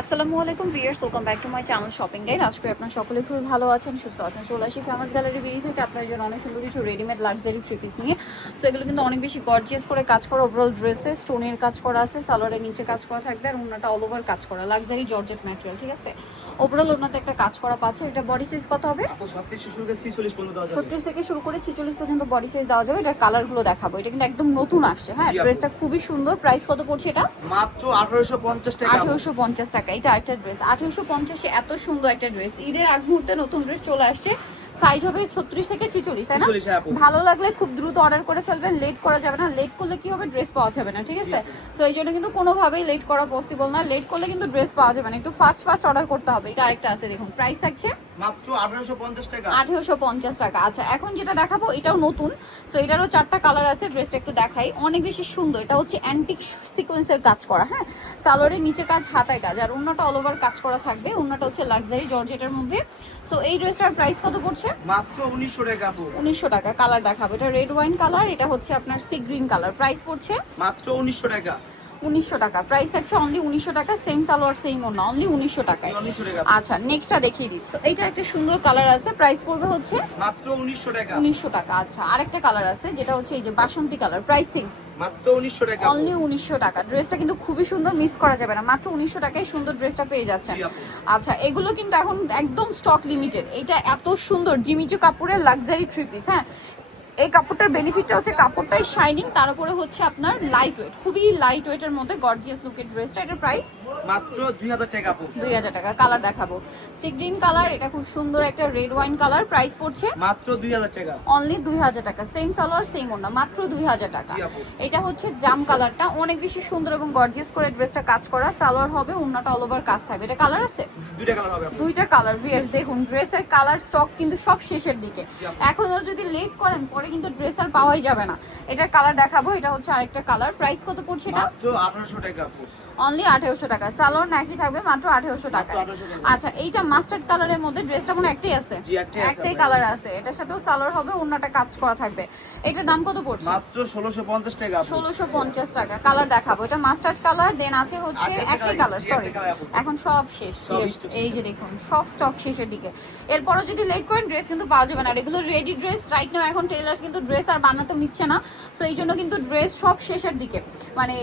আসসালামু আলাইকুম viewers, welcome back to my channel shopping guide. আজকে আপনারা সকলে খুবই ভালো আছেন, সুস্থ আছেন। চলে আসি ফেমাস গ্যালারি বিডি থেকে আপনাদের জন্য অনেক সুন্দর কিছু রেডিমেড লাক্সারি থ্রি পিস নিয়ে। সো এগুলো কিন্তু অনেক বেশি গর্জিয়াস করে কাজ করা, ওভারঅল ড্রেসে স্টোনের কাজ করা আছে, সালোয়ারের নিচে কাজ করা থাকবে, আর ওনাটা অল ওভার কাজ করা লাক্সারি জর্জেট ম্যাটেরিয়াল। ঠিক আছে, ওভারঅল ওনাতে একটা কাজ করা পাচ্ছে। এটা বডি সাইজ কত হবে? 36 থেকে শুরু করে 46 পর্যন্ত বডি সাইজ দেওয়া যাবে। এটা কালারগুলো দেখাবো। এটা কিন্তু একদম নতুন আসছে। হ্যাঁ, ড্রেসটা খুবই সুন্দর। প্রাইস কত পড়ছে এটা? মাত্র 1850 টাকা। 1850 টাকা। এটা একটা ড্রেস 1850-এ, এত সুন্দর একটা ড্রেস। ঈদের আগ মুহূর্তে নতুন ড্রেস চলে আসছে। সাইজ হবে 36 থেকে 46, তাই না? ভালো লাগলে খুব দ্রুত অর্ডার করে ফেলবেন, লেট করা যাবে না। লেট করলে কি হবে, ড্রেস পাওয়া যাবে না। ঠিক আছে, সো এই জন্য কিন্তু কোনোভাবেই লেট করা পসিবল না। লেট করলে কিন্তু ড্রেস পাওয়া যাবে না, একটু ফাস্ট অর্ডার করতে হবে। এটা আরেকটা আছে, দেখুন প্রাইস থাকছে মাত্র 1850 টাকা। 1850 টাকা। আচ্ছা, এখন যেটা দেখাবো এটাও নতুন। সো এটারও 4টা কালার আছে। ড্রেসটা একটু দেখাই, অনেক বেশি সুন্দর। এটা হচ্ছে অ্যান্টিক সিকোয়েন্সের কাজ করা। হ্যাঁ, সালোয়ারের নিচে কাজ, হাতায় কাজ, আর অন্যটা অল ওভার কাজ করা থাকবে। অন্যটা হচ্ছে লাক্সারি জর্জেটের মধ্যে। সো এই ড্রেসটার প্রাইস কত পড়ছে? মাত্র 1900 টাকা। 1900 টাকা। কালার দেখাবো, এটা রেড ওয়াইন কালার, এটা হচ্ছে আপনার সি গ্রিন কালার। প্রাইস পড়ছে মাত্র 1900 টাকা। 1900 টাকা। প্রাইস থাকছে অনলি 1900 টাকা। সেম সালোয়ার সেম ওড়না, অনলি 1900 টাকায়। 1900 টাকা। আচ্ছা, নেক্সটটা দেখিয়ে দিচ্ছি। তো এইটা একটা সুন্দর কালার আছে। প্রাইস পড়বে হচ্ছে মাত্র 1900 টাকা। 1900 টাকা। আচ্ছা, আরেকটা কালার আছে যেটা হচ্ছে এই যে বাসন্তী কালার। প্রাইসিং মাত্র 1900 টাকা। অনলি 1900 টাকা। ড্রেসটা কিন্তু খুবই সুন্দর, মিস করা যাবে না। মাত্র 1900 টাকায় সুন্দর ড্রেসটা পেয়ে যাচ্ছেন। আচ্ছা, এগুলো কিন্তু এখন একদম স্টক লিমিটেড। এটা এত সুন্দর জিমিচু কাপড়ের লাক্সারি থ্রি পিস। হ্যাঁ, এই কাপড়টার বেনিফিটটা হচ্ছে কাপড়টাই শাইনিং, তার উপরে হচ্ছে আপনার লাইট ওয়েট, খুবই লাইট ওয়েটের মধ্যে গর্জিয়াস লুকের ড্রেসটা। এটার প্রাইস মাত্র 2000 টাকা। 2000 টাকা। কালার দেখাবো, সি গ্রিন কালার, এটা খুব সুন্দর একটা রেড ওয়াইন কালার। প্রাইস পড়ছে মাত্র 2000 টাকা। অনলি 2000 টাকা। সেম সালোয়ার সেম ওড়না, মাত্র 2000 টাকা। এটা হচ্ছে জাম কালারটা, অনেক বেশি সুন্দর এবং গর্জিয়াস করে ড্রেসটা কাজ করা। সালোয়ার হবে, ওড়নাটা অল ওভার কাজ থাকবে। এটা কালার আছে দুইটা কালার হবে। দুইটা কালার। ভিউয়ার্স দেখুন, ড্রেসের কালার স্টক কিন্তু সব শেষের দিকে। এখনো যদি লেট করেন পরে কিন্তু ড্রেস আর পাওয়াই যাবে না। এটার কালার দেখাবো, এটা হচ্ছে আরেকটা কালার। প্রাইস কত পড়ছে এটা? মাত্র 1800 টাকা। অনলি 1800 টাকা। সালোয়ার নাকি থাকবে মাত্র 1800 টাকা। আচ্ছা, এইটা মাস্টার্ড কালারের মধ্যে, ড্রেসটা কোনো একটাই আছে? একটাই কালার আছে। এটার সাথেও সালোয়ার হবে, ওন্নাটা কাজ করা থাকবে। এটার দাম কত পড়ছে? মাত্র 1650 টাকা। 1650 টাকা। কালার দেখাবো, এটা মাস্টার্ড কালার, দেন আছে হচ্ছে একটাই কালার। সরি, এখন সব শেষ। এই যে দেখুন, সব স্টক শেষের দিকে। এরপরও যদি লেট করেন ড্রেস কিন্তু পাওয়া যাবে না। আর এগুলো রেডি ড্রেস রাইট নাও, এখন টেলার্স কিন্তু ড্রেস আর বানাতে নিচ্ছে না। সো এই জন্য কিন্তু ড্রেস সব শেষের দিকে, মানে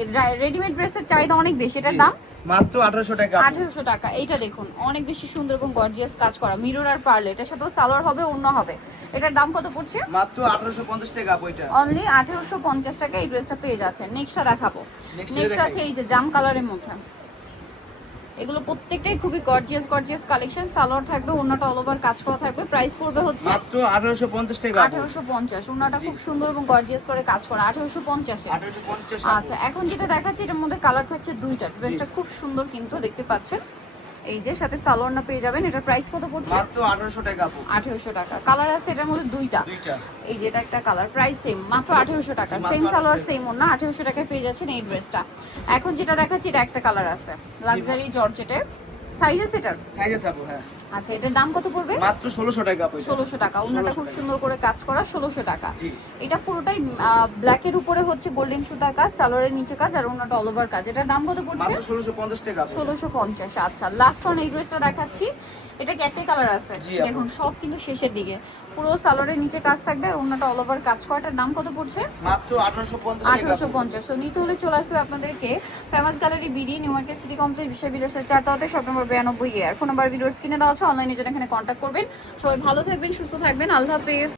রেডিমেড ড্রেসের চাহিদা অনেক বেশি। এটার দাম মাত্র 1800 টাকা। 1800 টাকা। এইটা দেখুন, অনেক বেশি সুন্দর এবং গর্জিয়াস কাজ করা, মিরর আর পার্ল। এটার সাথেও সালোয়ার হবে, ওড়না হবে। এটার দাম কত পড়ছে? মাত্র 1850 টাকা বইটা। অনলি 1850 টাকা এই ড্রেসটা পেয়ে যাচ্ছেন। নেক্সটটা দেখাবো। নেক্সট আছে এই যে জাম কালারের মধ্যে। এগুলো প্রত্যেকটাই খুবই গর্জিয়াস কালেকশন। সালোয়ার থাকবে, ওড়নাটা অল ওভার কাজ করা থাকবে। প্রাইস পড়বে হচ্ছে মাত্র 1850 টাকা। 1850। ওড়নাটা খুব সুন্দর এবং গর্জিয়াস করে কাজ করা, 1850 এ। 1850। আচ্ছা, এখন যেটা দেখাচ্ছি এটার মধ্যে কালার থাকছে দুইটা। ড্রেসটা খুব সুন্দর কিন্তু, দেখতে পাচ্ছেন। এই যে সাথে সালোয়ার না পেয়ে যাবেন। এটার প্রাইস কত পড়ছে? মাত্র 1800 টাকা। 1800 টাকা। কালার আছে এটার মধ্যে দুইটা। এই যে এটা একটা কালার, প্রাইস সেম, মাত্র 1800 টাকা। সেম সালোয়ার সেম ওড়না, 1800 টাকায় পেয়ে যাচ্ছেন এই ড্রেসটা। এখন যেটা দেখাচ্ছি এটা একটা কালার আছে, লাক্সারি জর্জেটের। সাইজ আছে এটার? সাইজ আছে আপু, হ্যাঁ। আচ্ছা, এটার দাম কত পড়বে? মাত্র 1600 টাকা। 1600 টাকা। ওড়নাটা খুব সুন্দর করে কাজ করা, 1600 টাকা। এটা পুরোটাই ব্ল্যাকের উপরে হচ্ছে গোল্ডেন সুতার কাজ, সালোয়ারের নিচে কাজ, আর ওড়নাটা অল ওভার কাজ। এটার দাম কত পড়ছে? মাত্র 1650 টাকা। 1650। আচ্ছা, লাস্ট ওয়ান এই ড্রেসটা দেখাচ্ছি। এটা কি একটাই কালার আছে? দেখুন, সব কিন্তু শেষের দিকে। পুরো সালোয়ারের নিচে কাজ থাকবে, আর ওড়নাটা অল ওভার কাজ করা। এটার দাম কত পড়ছে? মাত্র 1850 টাকা। 1850। সো নিতে হলে চলে আসবে আপনাদেরকে famous gallery BD, new market city complex, বিশাল বিলাসের 4 তলাতে, শপ নম্বর 92 এর। ফোন নাম্বার ভিডিওর স্ক্রিনে দেওয়া আছে, অনলাইনে জন্য এখানে কন্ট্যাক্ট করবেন। সবাই ভালো থাকবেন, সুস্থ থাকবেন। আল্লাহ হাফেজ।